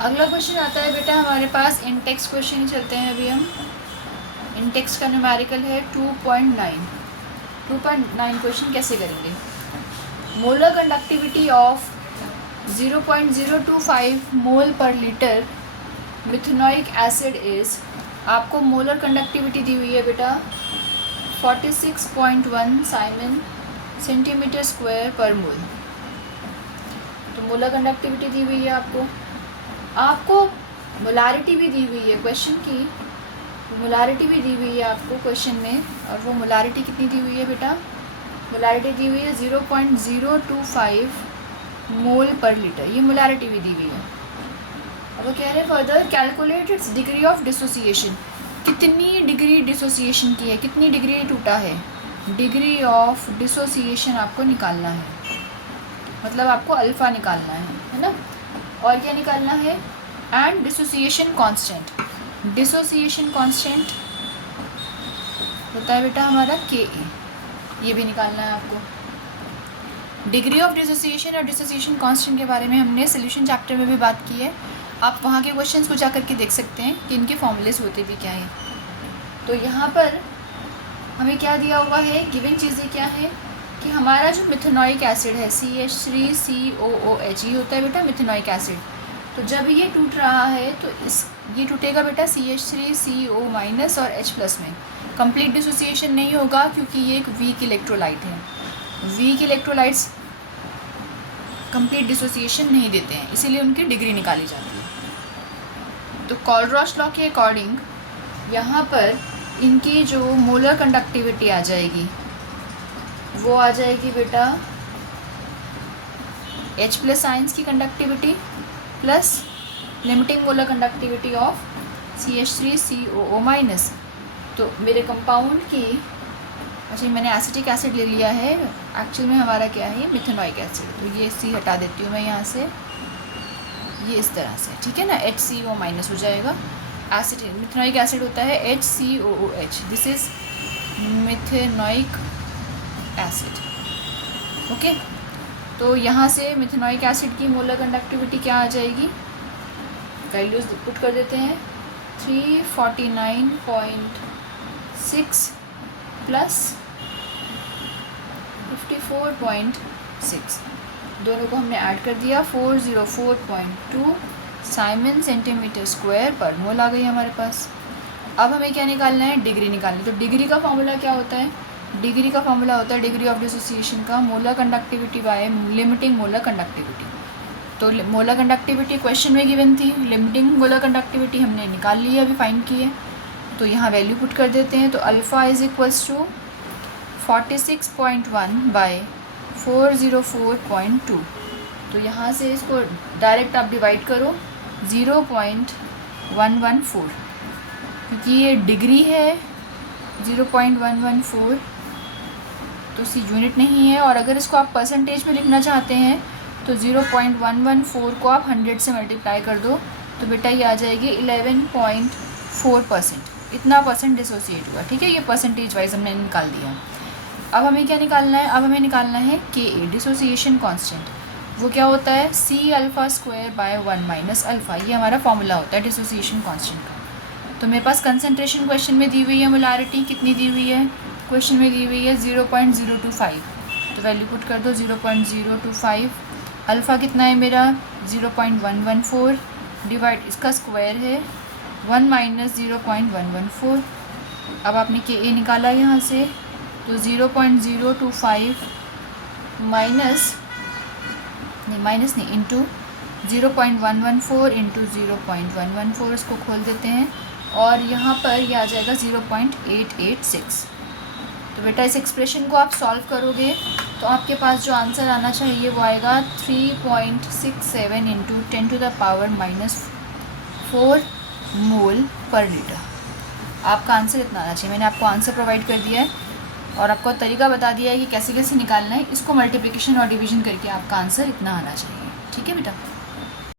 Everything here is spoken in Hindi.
अगला क्वेश्चन आता है बेटा हमारे पास इंटेक्स क्वेश्चन चलते हैं अभी हम। इंटेक्स का न्यूमेरिकल है 2.9 क्वेश्चन कैसे करेंगे। मोलर कंडक्टिविटी ऑफ 0.025 मोल पर लीटर मिथेनॉइक एसिड इज, आपको मोलर कंडक्टिविटी दी हुई है बेटा 46.1 साइमन सेंटीमीटर स्क्वायर पर मोल। तो मोलर कंडक्टिविटी दी हुई है आपको मोलारिटी भी दी हुई है क्वेश्चन की, मोलारिटी भी दी हुई है आपको क्वेश्चन में। और वो मोलारिटी कितनी दी हुई है बेटा, मोलारिटी दी हुई है 0.025 मोल पर लीटर, ये मोलारिटी भी दी हुई है। अब वो कह रहे हैं further calculate its degree of dissociation, कितनी डिग्री डिसोसिएशन की है, कितनी डिग्री टूटा है। डिग्री ऑफ डिसोसिएशन आपको निकालना है, मतलब आपको अल्फ़ा निकालना है ना। और क्या निकालना है, and dissociation constant. Dissociation constant होता है बेटा हमारा Ka, ये भी निकालना है आपको। डिग्री ऑफ डिसोसिएशन और डिसोसिएशन कांस्टेंट के बारे में हमने सोल्यूशन चैप्टर में भी बात की है, आप वहाँ के क्वेश्चंस को जा करके देख सकते हैं कि इनके फॉर्मूलेस होते भी क्या हैं। तो यहाँ पर हमें क्या दिया हुआ है, गिवन चीज़ें क्या है कि हमारा जो मिथेनॉइक एसिड है CH3COOH, ये होता है बेटा मिथेनॉइक एसिड। तो जब ये टूट रहा है तो ये टूटेगा बेटा CH3CO- और H+ में। कंप्लीट डिसोसिएशन नहीं होगा क्योंकि ये एक वीक इलेक्ट्रोलाइट है। वीक इलेक्ट्रोलाइट्स कंप्लीट डिसोसिएशन नहीं देते हैं, इसीलिए उनकी डिग्री निकाली जाती है। तो कोलरॉश लॉ के अकॉर्डिंग यहाँ पर इनकी जो मोलर कंडक्टिविटी आ जाएगी वो आ जाएगी बेटा H+ आयंस की conductivity plus limiting molar conductivity of CH3COO-। तो मेरे कंपाउंड की, अच्छा मैंने एसिटिक एसिड ले लिया है, एक्चुअल में हमारा क्या है मिथेनॉइक एसिड। तो ये C हटा देती हूँ मैं यहाँ से, ये इस तरह से, ठीक है ना, HCO- हो जाएगा। एसिड मिथेनॉइक एसिड होता है HCOOH, this is methanoic acid. Okay, तो यहाँ से मिथेनॉइक एसिड की मोलर कंडक्टिविटी क्या आ जाएगी, वैल्यूज पुट कर देते हैं 349.6 प्लस 54.6, दोनों को हमने ऐड कर दिया 404.2 साइमन सेंटीमीटर स्क्वायर पर मोल आ गई हमारे पास। अब हमें क्या निकालना है, डिग्री निकालनी। तो डिग्री का फॉर्मूला क्या होता है, डिग्री का फॉर्मूला होता है डिग्री ऑफ डिसोसिएशन का molar conductivity by limiting molar conductivity. तो मोलर कंडक्टिविटी क्वेश्चन में गिवन थी, लिमिटिंग मोलर कंडक्टिविटी हमने निकाल ली है, अभी फाइंड की है। तो यहाँ वैल्यू पुट कर देते हैं। तो alpha is equals to 46.1 by 404.2। तो यहाँ से इसको डायरेक्ट आप डिवाइड करो 0.114, क्योंकि ये डिग्री है 0.114 तो सी यूनिट नहीं है। और अगर इसको आप परसेंटेज में लिखना चाहते हैं तो 0.114 को आप 100 से मल्टीप्लाई कर दो तो बेटा ये आ जाएगी 11.4%, इतना परसेंट डिसोसिएट हुआ। ठीक है, ये परसेंटेज वाइज हमने निकाल दिया। अब हमें क्या निकालना है, अब हमें निकालना है Ka, डिसोसिएशन कांस्टेंट। वो क्या होता है C∝²/1 - अल्फ़ा, ये हमारा फॉर्मूला होता है डिसोसिएशन कांस्टेंट का। तो मेरे पास कंसंट्रेशन क्वेश्चन में दी हुई है, मोलारिटी कितनी दी हुई है क्वेश्चन में दी हुई है 0.025। तो वैल्यू पुट कर दो 0.025। अल्फ़ा कितना है मेरा 0.114 डिवाइड, इसका स्क्वायर है 1 - 0.114। अब आपने Ka निकाला यहाँ से, तो 0.025 माइनस नहीं इंटू 0.114 इंटू 0.114, इसको खोल देते हैं और यहाँ पर ये आ जाएगा 0.886। तो बेटा इस एक्सप्रेशन को आप सॉल्व करोगे तो आपके पास जो आंसर आना चाहिए वो आएगा 3.67 इंटू 10⁻⁻4 मोल पर लीटर। आपका आंसर इतना आना चाहिए। मैंने आपको आंसर प्रोवाइड कर दिया है और आपको तरीका बता दिया है कि कैसे कैसे निकालना है। इसको मल्टीप्लिकेशन और डिवीजन करके आपका आंसर इतना आना चाहिए। ठीक है बेटा।